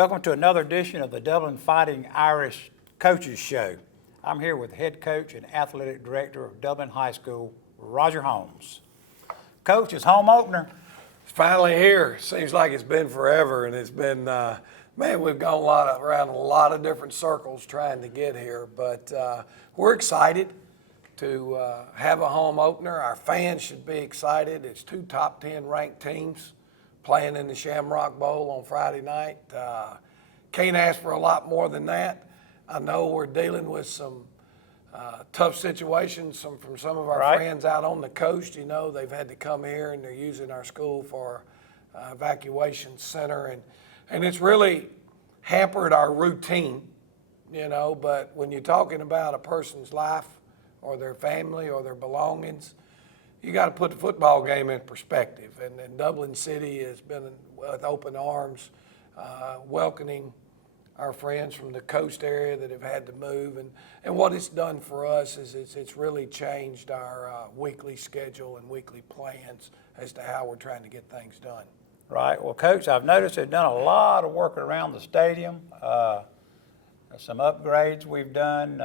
Welcome to another edition of the Dublin Fighting Irish Coaches Show. I'm here with head coach and athletic director of Dublin High School, Roger Holmes. Coach, it's home opener. It's finally here. Seems like it's been forever, and it's been, man, we've gone around a lot of different circles trying to get here, but we're excited to have a home opener. Our fans should be excited. It's two top 10 ranked teams playing in the Shamrock Bowl on Friday night. Can't ask for a lot more than that. I know we're dealing with some tough situations from some of our friends out on the coast. You know, they've had to come here and they're using our school for evacuation center, and it's really hampered our routine, you know, but when you're talking about a person's life or their family or their belongings, you got to put the football game in perspective. And Dublin City has been with open arms, welcoming our friends from the coast area that have had to move. And what it's done for us is it's really changed our weekly schedule and weekly plans as to how we're trying to get things done. Right. Well, Coach, I've noticed they've done a lot of work around the stadium. Some upgrades we've done.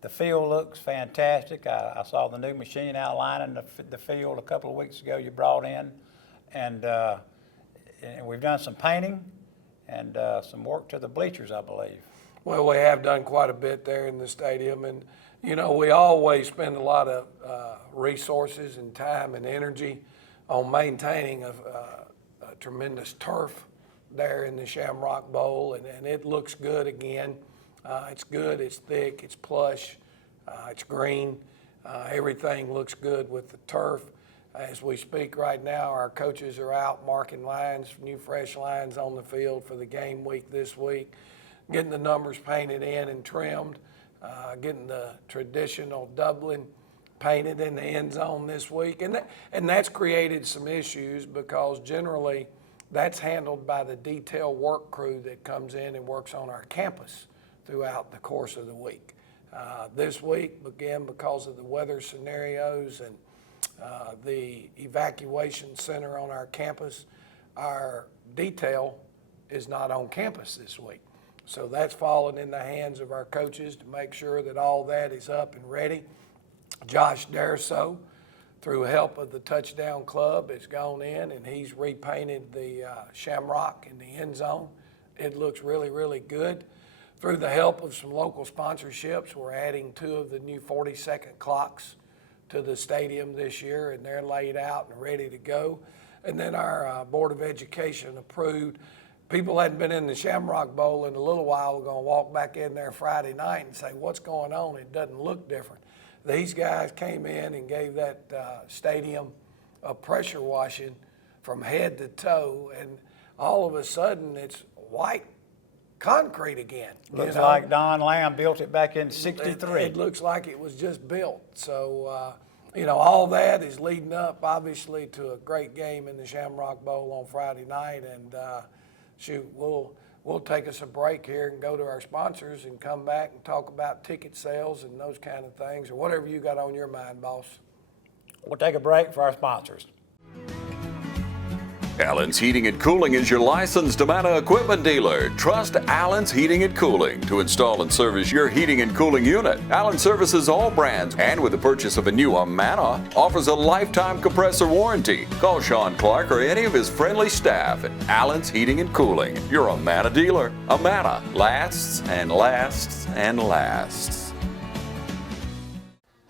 The field looks fantastic. I saw the new machine outlining the field a couple of weeks ago you brought in. And we've done some painting and some work to the bleachers, I believe. Well, we have done quite a bit there in the stadium. And, you know, we always spend a lot of resources and time and energy on maintaining a tremendous turf there in the Shamrock Bowl. And it looks good again. It's good, it's thick, it's plush, it's green. Everything looks good with the turf. As we speak right now, our coaches are out marking lines, new fresh lines on the field for the game week this week, getting the numbers painted in and trimmed, getting the traditional Dublin painted in the end zone this week. And that's created some issues because generally that's handled by the detail work crew that comes in and works on our campus throughout the course of the week. This week, again, because of the weather scenarios and the evacuation center on our campus, our detail is not on campus this week. So that's fallen in the hands of our coaches to make sure that all that is up and ready. Josh Darso, through help of the Touchdown Club, has gone in and he's repainted the shamrock in the end zone. It looks really, really good. Through the help of some local sponsorships, we're adding 2 of the new 40-second clocks to the stadium this year, and they're laid out and ready to go. And then our Board of Education approved. People hadn't been in the Shamrock Bowl in a little while. We're going to walk back in there Friday night and say, what's going on? It doesn't look different. These guys came in and gave that stadium a pressure washing from head to toe, and all of a sudden it's white concrete again. Looks like Don Lamb built it back in '63. It looks like it was just built. So, you know, all that is leading up, obviously, to a great game in the Shamrock Bowl on Friday night. And, shoot, we'll take us a break here and go to our sponsors and come back and talk about ticket sales and those kind of things, or whatever you got on your mind, boss. We'll take a break for our sponsors. Allen's Heating and Cooling is your licensed Amana equipment dealer. Trust Allen's Heating and Cooling to install and service your heating and cooling unit. Allen services all brands, and with the purchase of a new Amana, offers a lifetime compressor warranty. Call Sean Clark or any of his friendly staff at Allen's Heating and Cooling, your Amana dealer. Amana lasts and lasts and lasts.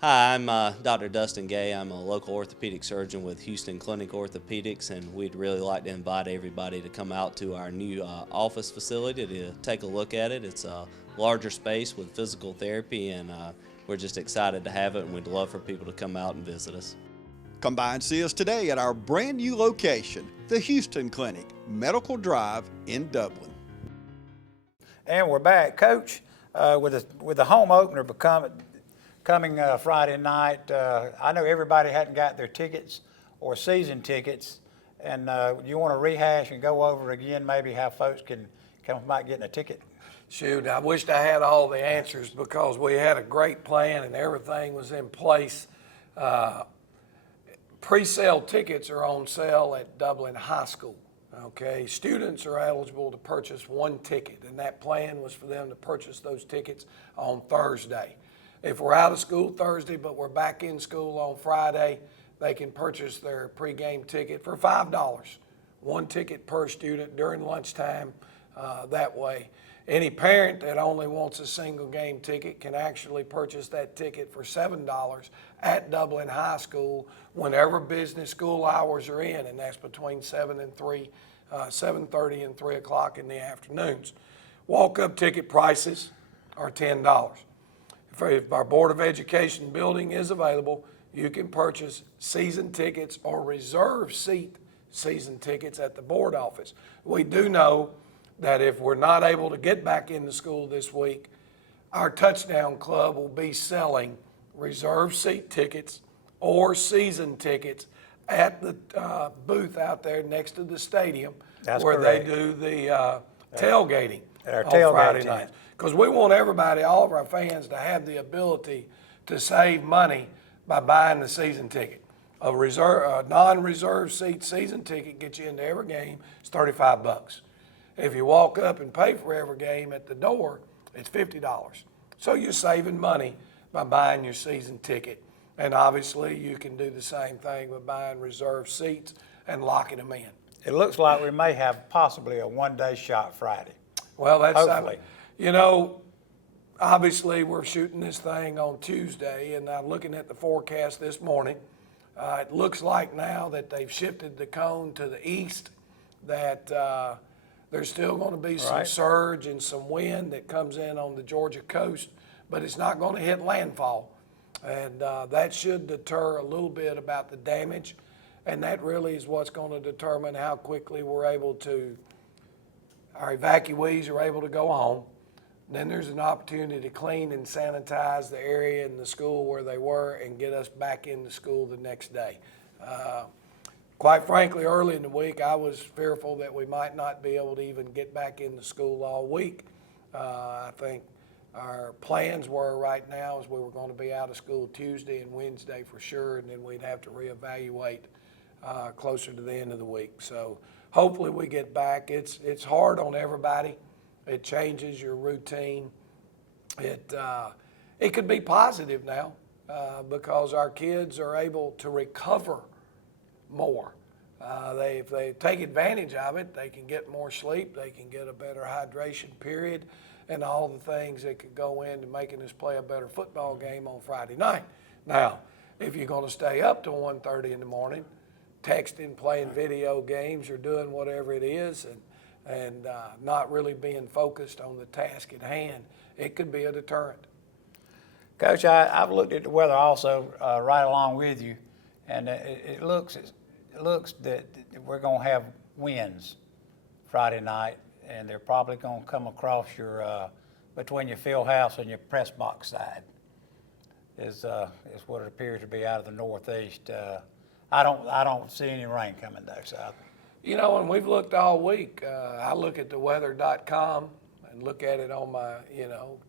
Hi, I'm Dr. Dustin Gay. I'm a local orthopedic surgeon with Houston Clinic Orthopedics, and we'd really like to invite everybody to come out to our new office facility to take a look at it. It's a larger space with physical therapy, and we're just excited to have it, and we'd love for people to come out and visit us. Come by and see us today at our brand new location, the Houston Clinic, Medical Drive in Dublin. And we're back, Coach, with the home opener coming Friday night. I know everybody hadn't got their tickets or season tickets, and you want to rehash and go over again maybe how folks can come about getting a ticket? Shoot, I wished I had all the answers because we had a great plan and everything was in place. Pre-sale tickets are on sale at Dublin High School. Okay, students are eligible to purchase one ticket, and that plan was for them to purchase those tickets on Thursday. If we're out of school Thursday, but we're back in school on Friday, they can purchase their pregame ticket for $5. One ticket per student during lunchtime that way. Any parent that only wants a single game ticket can actually purchase that ticket for $7 at Dublin High School whenever business school hours are in, and that's between 7:30 and 3 o'clock in the afternoons. Walk-up ticket prices are $10. If our Board of Education building is available, you can purchase season tickets or reserve seat season tickets at the board office. We do know that if we're not able to get back into school this week, our Touchdown Club will be selling reserve seat tickets or season tickets at the booth out there next to the stadium. That's where correct. They do the tailgating At our on tailgate Friday tent. nights. Because we want everybody, all of our fans, to have the ability to save money by buying the season ticket. A non-reserve seat season ticket gets you into every game. It's $35. If you walk up and pay for every game at the door, it's $50. So you're saving money by buying your season ticket. And obviously, you can do the same thing with buying reserved seats and locking them in. It looks like we may have possibly a one-day shot Friday. Well, that's Hopefully. you know, obviously we're shooting this thing on Tuesday, and I'm looking at the forecast this morning. It looks like now that they've shifted the cone to the east, that there's still going to be some Right. surge and some wind that comes in on the Georgia coast, but it's not going to hit landfall. And that should deter a little bit about the damage, and that really is what's going to determine how quickly our evacuees are able to go home. Then there's an opportunity to clean and sanitize the area in the school where they were and get us back into school the next day. Quite frankly, early in the week, I was fearful that we might not be able to even get back into school all week. I think our plans were right now is we were going to be out of school Tuesday and Wednesday for sure, and then we'd have to reevaluate closer to the end of the week. So hopefully we get back. It's hard on everybody. It changes your routine. It could be positive now because our kids are able to recover more. If they take advantage of it, they can get more sleep, they can get a better hydration period, and all the things that could go into making us play a better football game on Friday night. Now, if you're going to stay up till 1:30 in the morning, texting, playing video games, or doing whatever it is, and not really being focused on the task at hand, it could be a deterrent. Coach, I've looked at the weather also right along with you, and it looks that we're going to have winds Friday night, and they're probably going to come across your between your field house and your press box side. Is what it appears to be out of the northeast. I don't see any rain coming though, so. You know, and we've looked all week. I look at the weather.com and look at it on my,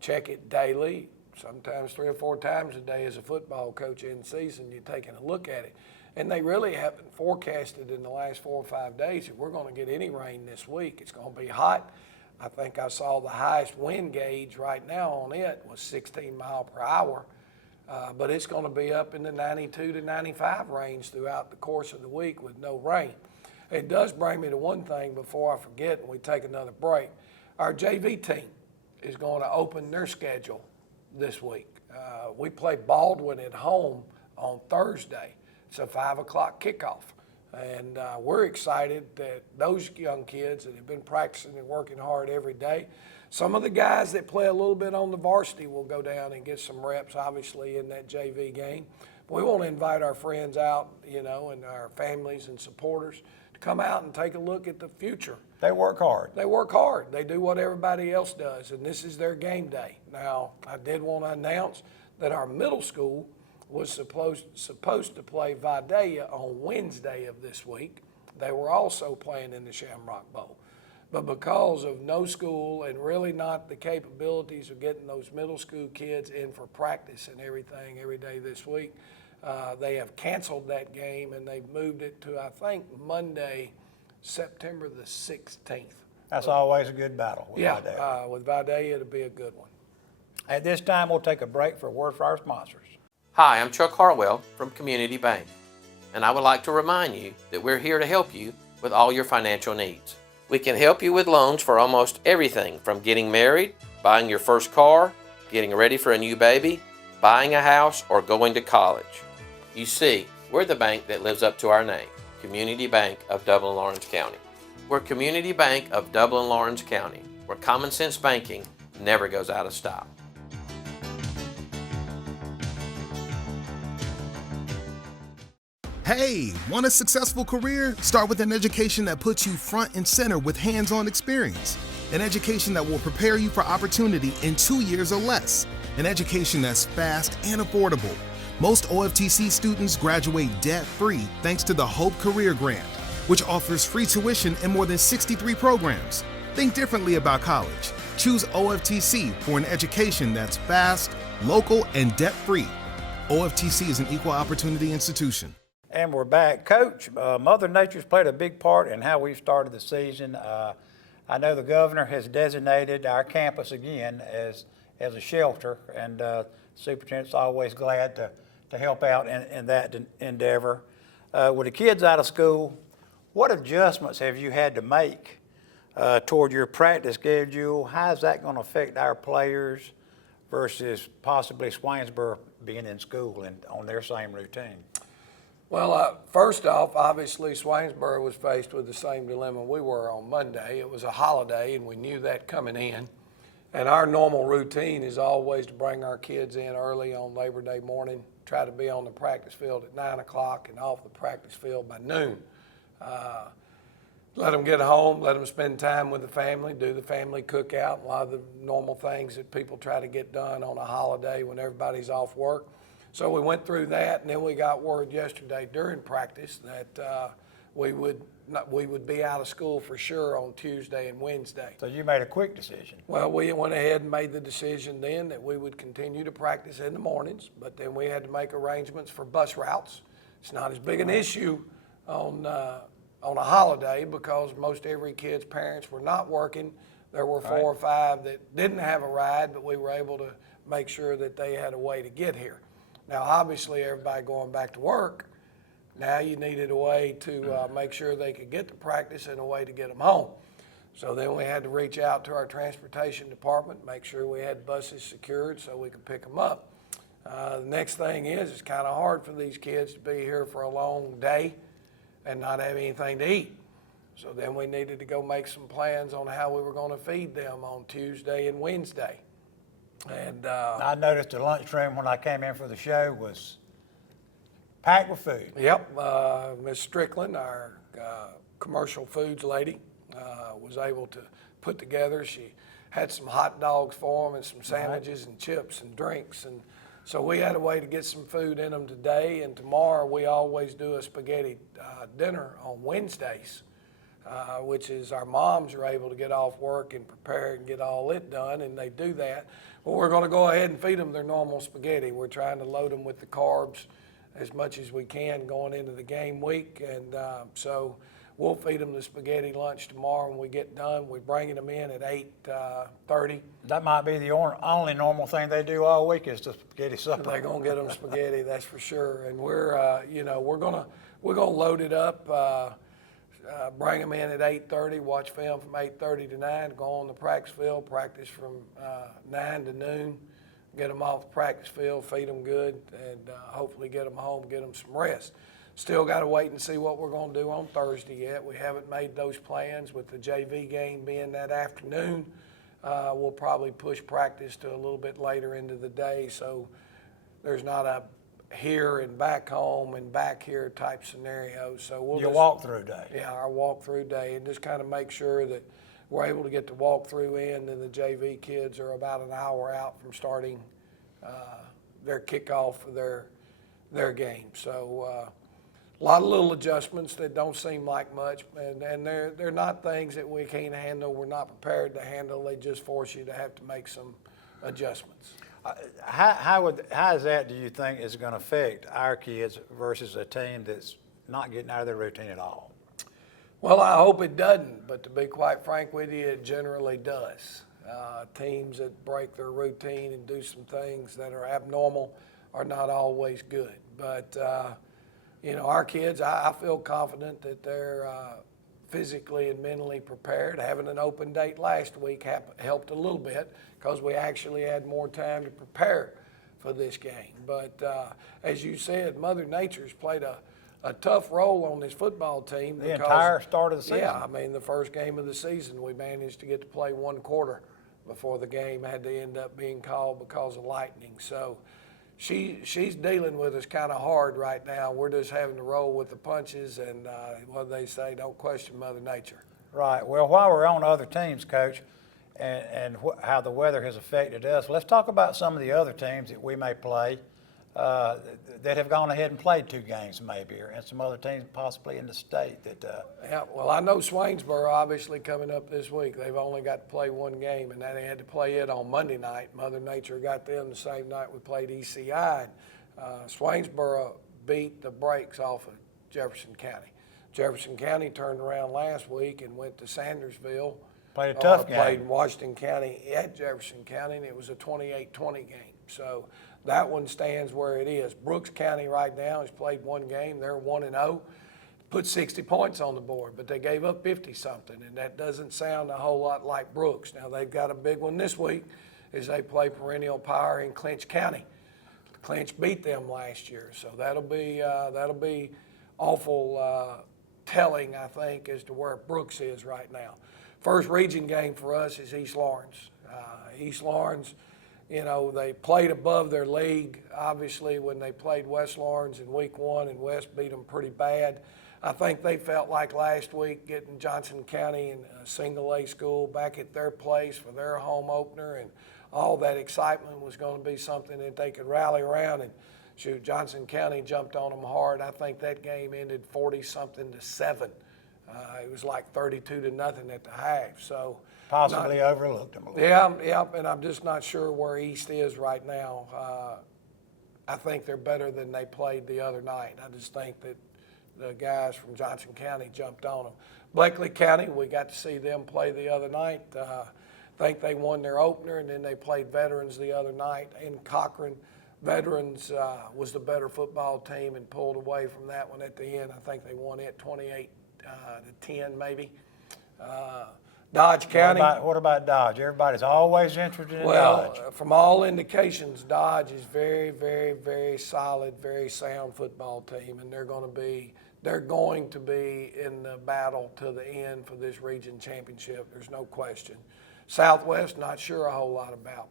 check it daily, sometimes 3 or 4 times a day as a football coach in season. You're taking a look at it. And they really haven't forecasted in the last 4 or 5 days if we're going to get any rain this week. It's going to be hot. I think I saw the highest wind gauge right now on it was 16 miles per hour. But it's going to be up in the 92 to 95 range throughout the course of the week with no rain. It does bring me to one thing before I forget and we take another break. Our JV team is going to open their schedule this week. We play Baldwin at home on Thursday. It's a 5 o'clock kickoff. And we're excited that those young kids that have been practicing and working hard every day, some of the guys that play a little bit on the varsity will go down and get some reps, obviously, in that JV game. But we want to invite our friends out, and our families and supporters to come out and take a look at the future. They work hard. They work hard. They do what everybody else does, and this is their game day. Now, I did want to announce that our middle school was supposed to play Vidalia on Wednesday of this week. They were also playing in the Shamrock Bowl. But because of no school and really not the capabilities of getting those middle school kids in for practice and everything every day this week, they have canceled that game and they've moved it to, I think, Monday September the 16th. That's always a good battle with Vidalia. With Vidalia, it'll be a good one. At this time, we'll take a break for a word from our sponsors. Hi, I'm Chuck Harwell from Community Bank, and I would like to remind you that we're here to help you with all your financial needs. We can help you with loans for almost everything from getting married, buying your first car, getting ready for a new baby, buying a house, or going to college. You see, we're the bank that lives up to our name, Community Bank of Dublin-Lawrence County. We're Community Bank of Dublin-Lawrence County, where common sense banking never goes out of style. Hey, want a successful career? Start with an education that puts you front and center with hands-on experience. An education that will prepare you for opportunity in 2 years or less. An education that's fast and affordable. Most OFTC students graduate debt-free thanks to the Hope Career Grant, which offers free tuition in more than 63 programs. Think differently about college. Choose OFTC for an education that's fast, local, and debt-free. OFTC is an equal opportunity institution. And we're back. Coach, Mother Nature's played a big part in how we've started the season. I know the governor has designated our campus again as a shelter, and the superintendent's always glad to help out in that endeavor. With the kids out of school, what adjustments have you had to make toward your practice schedule? How is that going to affect our players versus possibly Swainsboro being in school and on their same routine? Well, first off, obviously, Swainsboro was faced with the same dilemma we were on Monday. It was a holiday, and we knew that coming in. And our normal routine is always to bring our kids in early on Labor Day morning, try to be on the practice field at 9 o'clock and off the practice field by noon. Let them get home, let them spend time with the family, do the family cookout, a lot of the normal things that people try to get done on a holiday when everybody's off work. So we went through that, and then we got word yesterday during practice that we would be out of school for sure on Tuesday and Wednesday. So you made a quick decision. Well, we went ahead and made the decision then that we would continue to practice in the mornings, but then we had to make arrangements for bus routes. It's not as big an issue on a holiday because most every kid's parents were not working. There were 4 or 5 that didn't have a ride, but we were able to make sure that they had a way to get here. Now, obviously, everybody going back to work, now you needed a way to make sure they could get to practice and a way to get them home. So then we had to reach out to our transportation department, make sure we had buses secured so we could pick them up. The next thing is it's kind of hard for these kids to be here for a long day and not have anything to eat. So then we needed to go make some plans on how we were going to feed them on Tuesday and Wednesday. And I noticed the lunchroom when I came in for the show was packed with food. Yep, Ms. Strickland, our commercial foods lady, was able to put together. She had some hot dogs for them and some sandwiches and chips and drinks. And so we had a way to get some food in them today. And tomorrow we always do a spaghetti dinner on Wednesdays, which is our moms are able to get off work and prepare and get all it done, and they do that. But we're going to go ahead and feed them their normal spaghetti. We're trying to load them with the carbs as much as we can going into the game week, and so we'll feed them the spaghetti lunch tomorrow when we get done. We're bringing them in at 8:30. That might be the only normal thing they do all week is the spaghetti supper. They're gonna get them spaghetti, that's for sure. And we're gonna load it up. Bring them in at 8:30, watch film from 8:30 to 9, go on the practice field, practice from 9 to noon, get them off the practice field, feed them good, and hopefully get them home, get them some rest. Still got to wait and see what we're going to do on Thursday yet. We haven't made those plans with the JV game being that afternoon. We'll probably push practice to a little bit later into the day, so there's not a here and back home and back here type scenario. So we'll Your walkthrough day. Yeah, our walkthrough day, and just kind of make sure that we're able to get the walkthrough in, and the JV kids are about an hour out from starting their kickoff for their game. So a lot of little adjustments that don't seem like much, and they're not things that we can't handle. We're not prepared to handle. They just force you to have to make some adjustments. How is that, do you think, is going to affect our kids versus a team that's not getting out of their routine at all? Well, I hope it doesn't, but to be quite frank with you, it generally does. Teams that break their routine and do some things that are abnormal are not always good. But, you know, our kids, I feel confident that they're physically and mentally prepared. Having an open date last week helped a little bit because we actually had more time to prepare for this game. But as you said, Mother Nature's played a tough role on this football team. The entire start of the season. Yeah, I mean, the first game of the season, we managed to get to play one quarter before the game had to end up being called because of lightning. So she's dealing with us kind of hard right now. We're just having to roll with the punches, and what they say, don't question Mother Nature. Right. Well, while we're on other teams, Coach, and how the weather has affected us, let's talk about some of the other teams that we may play that have gone ahead and played 2 games maybe, and some other teams possibly in the state that. Yeah, well, I know Swainsboro obviously coming up this week. They've only got to play one game, and they had to play it on Monday night. Mother Nature got them the same night we played ECI. Swainsboro beat the brakes off of Jefferson County. Jefferson County turned around last week and went to Sandersville. Played a tough game. Played Washington County at Jefferson County, and it was a 28-20 game. So that one stands where it is. Brooks County right now has played one game. They're 1-0, put 60 points on the board, but they gave up 50-something, and that doesn't sound a whole lot like Brooks. Now, they've got a big one this week as they play perennial power in Clinch County. Clinch beat them last year, so that'll be awful telling, I think, as to where Brooks is right now. First region game for us is East Lawrence. East Lawrence, you know, they played above their league, obviously, when they played West Lawrence in week 1, and West beat them pretty bad. I think they felt like last week getting Johnson County and a single A school back at their place for their home opener, and all that excitement was going to be something that they could rally around. And shoot, Johnson County jumped on them hard. I think that game ended 40-something to 7. It was like 32-0 at the half. So Possibly overlooked them a little. yeah, and I'm just not sure where East is right now. I think they're better than they played the other night. I just think that the guys from Johnson County jumped on them. Blakely County, we got to see them play the other night. I think they won their opener, and then they played Veterans the other night in Cochran. Veterans was the better football team and pulled away from that one at the end. I think they won it 28-10 maybe. Dodge County. What about Dodge? Everybody's always interested in Dodge. Well, from all indications, Dodge is very, very, very solid, very sound football team, and they're going to be in the battle to the end for this region championship. There's no question. Southwest, not sure a whole lot about.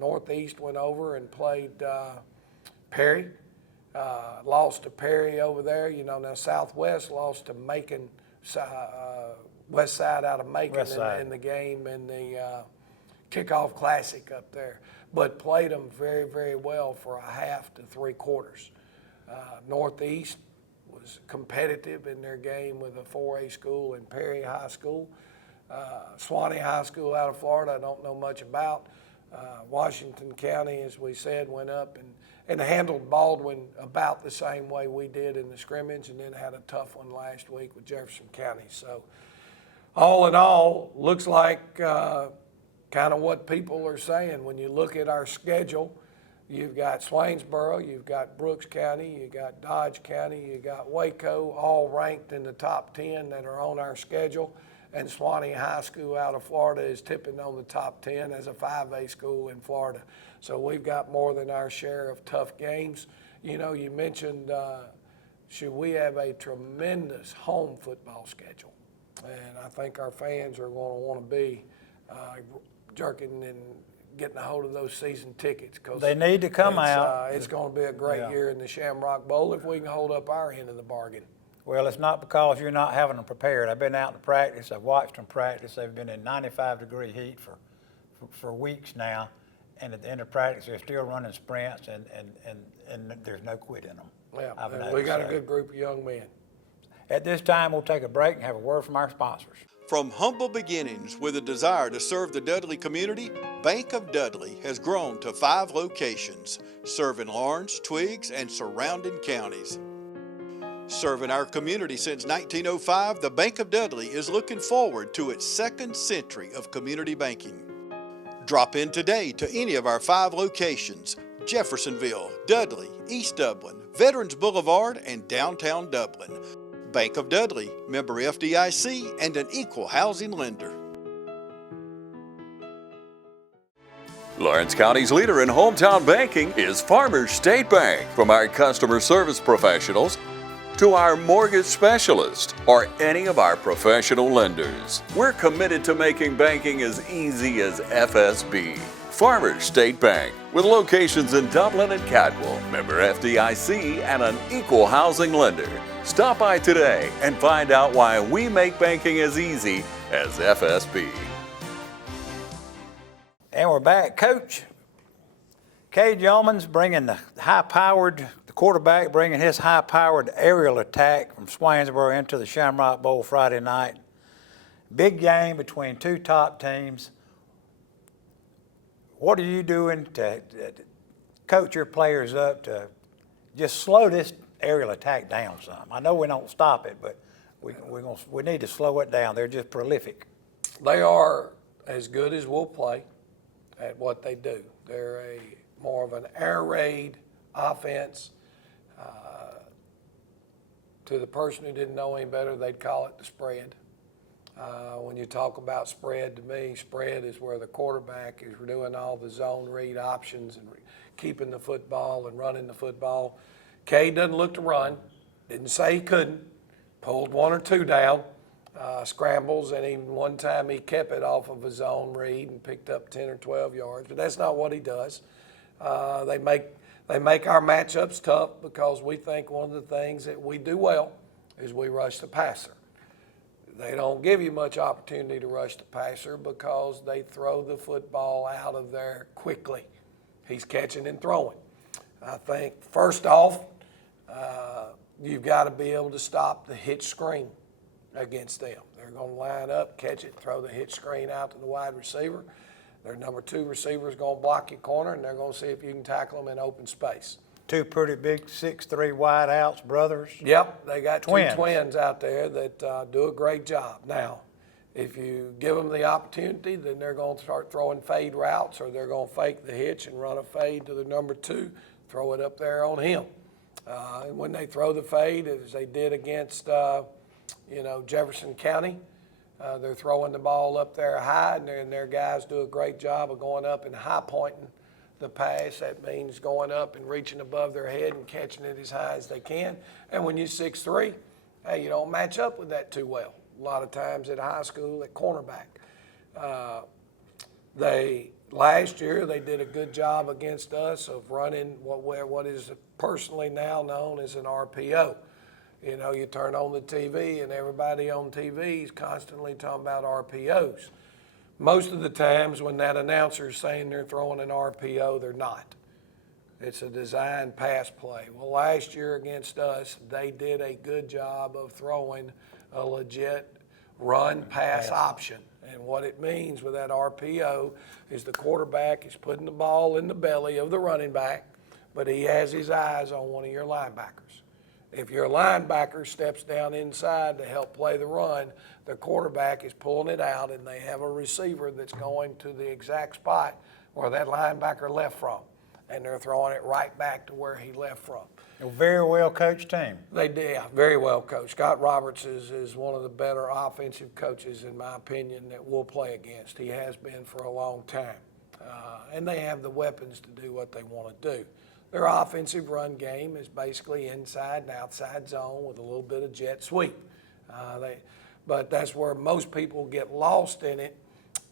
Northeast went over and played Perry. Lost to Perry over there. You know, now Southwest lost to Macon, West Side out of Macon in the game in the kickoff classic up there, but played them very, very well for a half to 3 quarters. Northeast was competitive in their game with a 4A school and Perry High School. Swanee High School out of Florida, I don't know much about. Washington County, as we said, went up and handled Baldwin about the same way we did in the scrimmage, and then had a tough one last week with Jefferson County. So all in all, looks like kind of what people are saying. When you look at our schedule, you've got Swainsboro, you've got Brooks County, you got Dodge County, you got Waco, all ranked in the top 10 that are on our schedule. And Swanee High School out of Florida is tipping on the top 10 as a 5A school in Florida. So we've got more than our share of tough games. You know, you mentioned, we have a tremendous home football schedule. And I think our fans are going to want to be jerking and getting a hold of those season tickets. 'Cause they need to come out. It's going to be a great year in the Shamrock Bowl if we can hold up our end of the bargain. Well, it's not because you're not having them prepared. I've been out to practice. I've watched them practice. They've been in 95-degree heat for weeks now. And at the end of practice, they're still running sprints, and there's no quit in them. Yeah, we got a good group of young men. At this time, we'll take a break and have a word from our sponsors. From humble beginnings with a desire to serve the Dudley community, Bank of Dudley has grown to 5 locations, serving Lawrence, Twiggs, and surrounding counties. Serving our community since 1905, the Bank of Dudley is looking forward to its second century of community banking. Drop in today to any of our 5 locations: Jeffersonville, Dudley, East Dublin, Veterans Boulevard, and downtown Dublin. Bank of Dudley, member FDIC, and an equal housing lender. Lawrence County's leader in hometown banking is Farmers State Bank. From our customer service professionals to our mortgage specialist or any of our professional lenders, we're committed to making banking as easy as FSB. Farmers State Bank, with locations in Dublin and Cadwell, member FDIC, and an equal housing lender. Stop by today and find out why we make banking as easy as FSB. And we're back. Coach Cade Yeoman's bringing the quarterback bringing his high-powered aerial attack from Swainsboro into the Shamrock Bowl Friday night. Big game between 2 top teams. What are you doing to coach your players up to just slow this aerial attack down some? I know we don't stop it, but we need to slow it down. They're just prolific. They are as good as we'll play at what they do. They're more of an air raid offense. To the person who didn't know any better, they'd call it the spread. When you talk about spread, to me, spread is where the quarterback is doing all the zone read options and keeping the football and running the football. Cade doesn't look to run, didn't say he couldn't, pulled 1 or 2 down, scrambles, and even one time he kept it off of a zone read and picked up 10 or 12 yards, but that's not what he does. They make our matchups tough because we think one of the things that we do well is we rush the passer. They don't give you much opportunity to rush the passer because they throw the football out of there quickly. He's catching and throwing. I think, first off, you've got to be able to stop the hitch screen against them. They're going to line up, catch it, throw the hitch screen out to the wide receiver. Their number 2 receiver is going to block your corner, and they're going to see if you can tackle them in open space. 2 pretty big 6'3" wideouts, brothers. Yep, they got Twins. 2 twins out there that do a great job. Now, if you give them the opportunity, then they're going to start throwing fade routes, or they're going to fake the hitch and run a fade to the number 2, throw it up there on him. And when they throw the fade, as they did against Jefferson County, they're throwing the ball up there high, and their guys do a great job of going up and high pointing the pass. That means going up and reaching above their head and catching it as high as they can. And when you're 6'3", hey, you don't match up with that too well. A lot of times at high school at cornerback. Last year they did a good job against us of running what is personally now known as an RPO. You know, you turn on the TV and everybody on TV is constantly talking about RPOs. Most of the times when that announcer is saying they're throwing an RPO, they're not. It's a designed pass play. Well, last year against us, they did a good job of throwing a legit run pass option. And what it means with that RPO is the quarterback is putting the ball in the belly of the running back, but he has his eyes on one of your linebackers. If your linebacker steps down inside to help play the run, the quarterback is pulling it out, and they have a receiver that's going to the exact spot where that linebacker left from, and they're throwing it right back to where he left from. A very well coached team. They did, yeah, very well coached. Scott Roberts is one of the better offensive coaches, in my opinion, that we'll play against. He has been for a long time. And they have the weapons to do what they want to do. Their offensive run game is basically inside and outside zone with a little bit of jet sweep. But that's where most people get lost in it,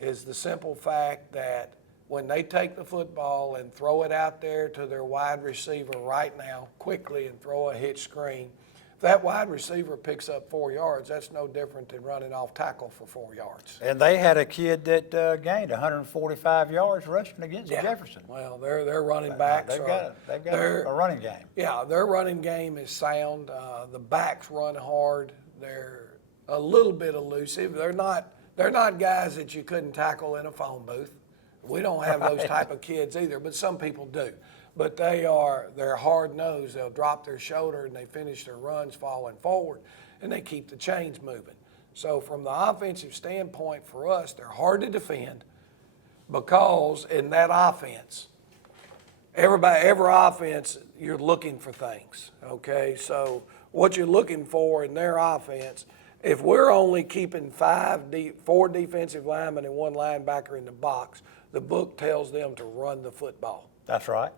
is the simple fact that when they take the football and throw it out there to their wide receiver right now quickly and throw a hitch screen, if that wide receiver picks up 4 yards, that's no different than running off tackle for 4 yards. And they had a kid that gained 145 yards rushing against Jefferson. Well, their running backs they've got a running game. Yeah, their running game is sound. The backs run hard. They're a little bit elusive. They're not guys that you couldn't tackle in a phone booth. We don't have those type of kids either, but some people do. but they're hard-nosed. They'll drop their shoulder and they finish their runs falling forward, and they keep the chains moving. So from the offensive standpoint for us, they're hard to defend because in that offense, every offense, you're looking for things, okay? So what you're looking for in their offense, if we're only keeping 4 defensive linemen and 1 linebacker in the box, the book tells them to run the football. That's right.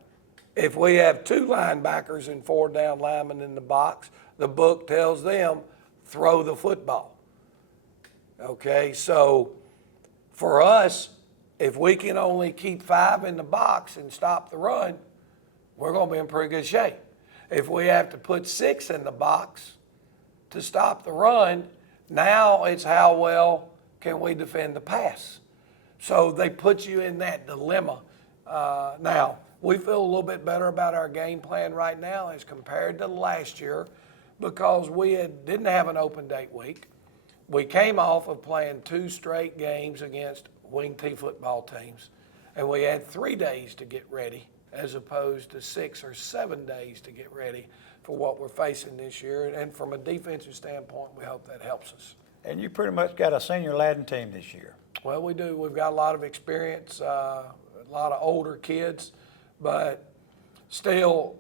If we have 2 linebackers and 4 down linemen in the box, the book tells them throw the football. Okay, so for us, if we can only keep 5 in the box and stop the run, we're going to be in pretty good shape. If we have to put 6 in the box to stop the run, now it's how well can we defend the pass. So they put you in that dilemma. Now, we feel a little bit better about our game plan right now as compared to last year because we didn't have an open date week. We came off of playing 2 straight games against wing T football teams, and we had 3 days to get ready as opposed to 6 or 7 days to get ready for what we're facing this year. And from a defensive standpoint, we hope that helps us. And you pretty much got a senior Latin team this year. Well, we do. We've got a lot of experience, a lot of older kids, but still,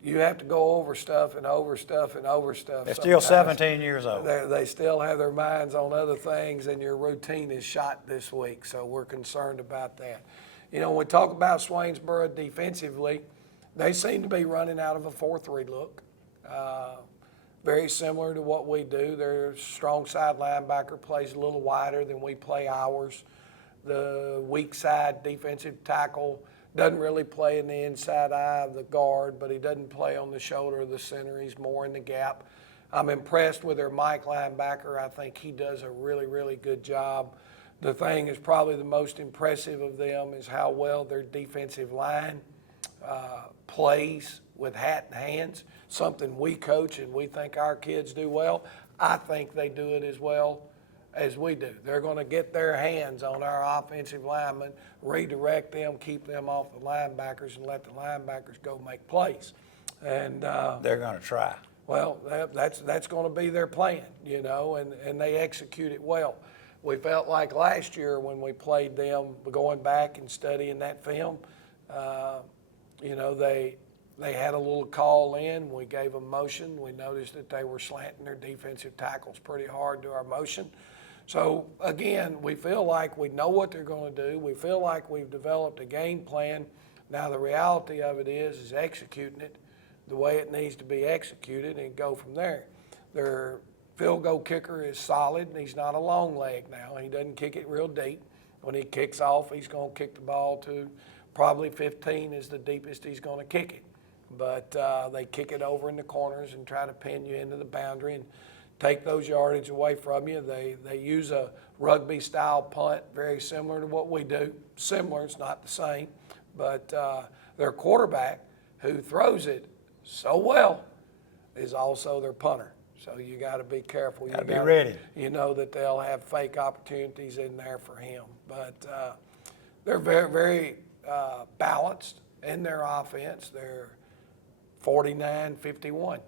you have to go over stuff and over stuff and over stuff. They're still sometimes. 17 years old. They still have their minds on other things, and your routine is shot this week, so we're concerned about that. You know, when we talk about Swainsboro defensively, they seem to be running out of a 4-3 look. Very similar to what we do. Their strong side linebacker plays a little wider than we play ours. The weak side defensive tackle doesn't really play in the inside eye of the guard, but he doesn't play on the shoulder of the center. He's more in the gap. I'm impressed with their Mike linebacker. I think he does a really, really good job. The thing is probably the most impressive of them is how well their defensive line plays with hat and hands, something we coach and we think our kids do well. I think they do it as well as we do. They're going to get their hands on our offensive linemen, redirect them, keep them off the linebackers, and let the linebackers go make plays. And They're going to try. well, that's going to be their plan, you know, and they execute it well. We felt like last year when we played them, going back and studying that film, you know, they had a little call in. We gave them motion. We noticed that they were slanting their defensive tackles pretty hard to our motion. So, again, we feel like we know what they're going to do. We feel like we've developed a game plan. Now, the reality of it is executing it the way it needs to be executed and go from there. Their field goal kicker is solid, and he's not a long leg now. He doesn't kick it real deep. When he kicks off, he's going to kick the ball to probably 15 is the deepest he's going to kick it. But they kick it over in the corners and try to pin you into the boundary and take those yardage away from you. They use a rugby-style punt, very similar to what we do. Similar, it's not the same. But their quarterback, who throws it so well, is also their punter. So you got to be careful. Got to be ready. You know that they'll have fake opportunities in there for him. But they're very, very balanced in their offense. They're 49-51.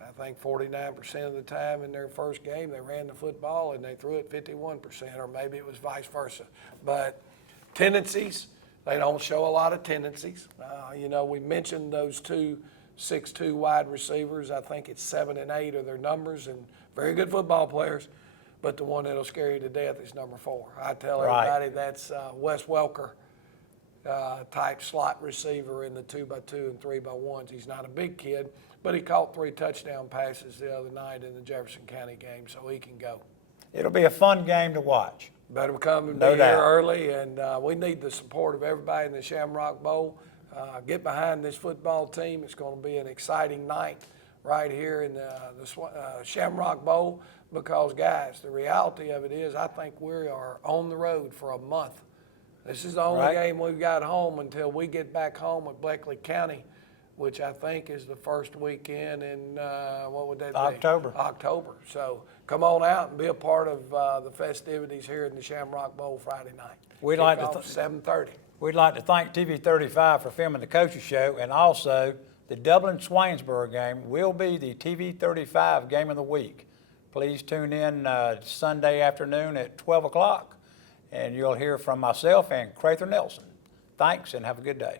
I think 49% of the time in their first game they ran the football and they threw it 51%, or maybe it was vice versa. But tendencies, they don't show a lot of tendencies. You know, we mentioned those 2 6'2" wide receivers. I think it's 7 and 8 are their numbers, and very good football players. But the one that'll scare you to death is number 4. I tell everybody that's Wes Welker. Type slot receiver in the 2x2 and 3x1s. He's not a big kid, but he caught 3 touchdown passes the other night in the Jefferson County game, so he can go. It'll be a fun game to watch. Better come and No be here doubt. early, and we need the support of everybody in the Shamrock Bowl. Get behind this football team. It's going to be an exciting night right here in the Shamrock Bowl because, guys, the reality of it is I think we are on the road for a month. This is the only game we've got home until we get back home with Bleckley County, which I think is the first weekend in, what would that be? October. October. So come on out and be a part of the festivities here in the Shamrock Bowl Friday night. We'd like to Kickoff 7:30. We'd like to thank TV 35 for filming the Coaches Show, and also the Dublin-Swainsboro game will be the TV 35 Game of the Week. Please tune in Sunday afternoon at 12 o'clock, and you'll hear from myself and Crather Nelson. Thanks, and have a good day.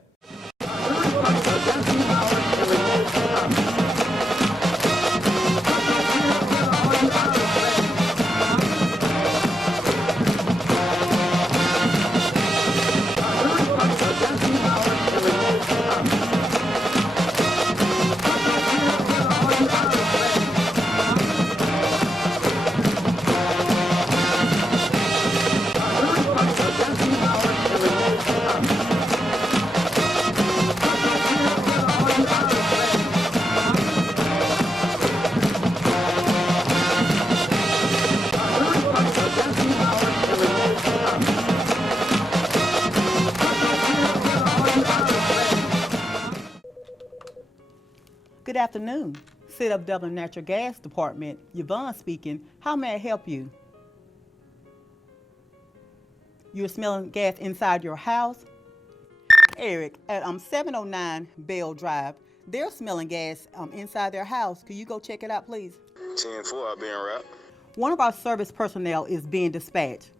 Good afternoon. Sit Up Dublin Natural Gas Department, Yvonne speaking. How may I help you? You're smelling gas inside your house? Eric, at 709 Bell Drive, they're smelling gas inside their house. Could you go check it out, please? 10-4, I've been wrapped. One of our service personnel is being dispatched.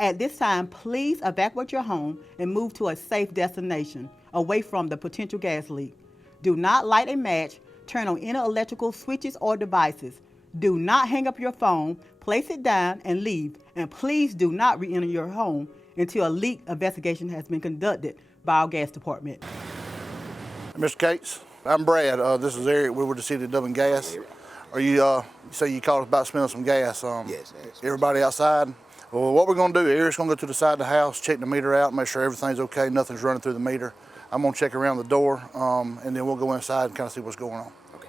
At this time, please evacuate your home and move to a safe destination away from the potential gas leak. Do not light a match, turn on any electrical switches or devices. Do not hang up your phone, place it down and leave. And please do not re-enter your home until a leak investigation has been conducted by our gas department. Mr. Cates, I'm Brad. This is Eric. We were the City of Dublin Gas. Are you, you say you called about smelling some gas? Yes. Everybody outside? Well, what we're gonna do, Eric's gonna go to the side of the house, check the meter out, make sure everything's okay, nothing's running through the meter. I'm gonna check around the door, and then we'll go inside and kind of see what's going on. Okay.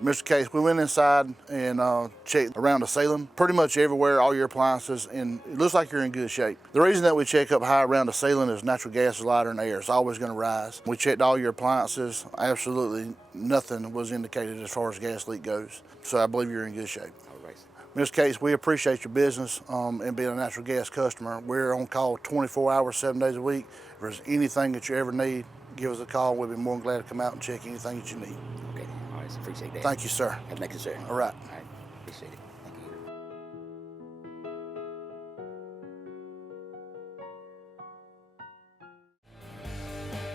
Mr. Case, we went inside and checked around the ceiling, pretty much everywhere, all your appliances, and it looks like you're in good shape. The reason that we check up high around the ceiling is natural gas is lighter than air. It's always gonna rise. We checked all your appliances. Absolutely nothing was indicated as far as gas leak goes. So I believe you're in good shape. All right. Ms. Case, we appreciate your business and being a natural gas customer. We're on call 24 hours, 7 days a week. If there's anything that you ever need, give us a call. We'll be more than glad to come out and check anything that you need. Okay. All right. Appreciate that. Thank you, sir. Thank you, sir. All right. All right. Appreciate it. Thank you.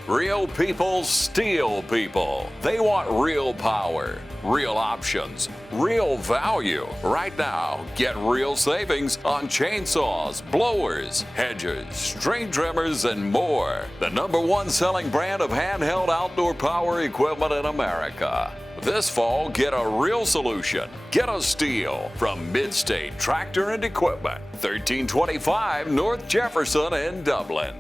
Real people steal people. They want real power, real options, real value. Right now, get real savings on chainsaws, blowers, hedgers, string trimmers, and more. The #1 selling brand of handheld outdoor power equipment in America. This fall, get a real solution. Get a Steel from Midstate Tractor and Equipment, 1325 North Jefferson in Dublin.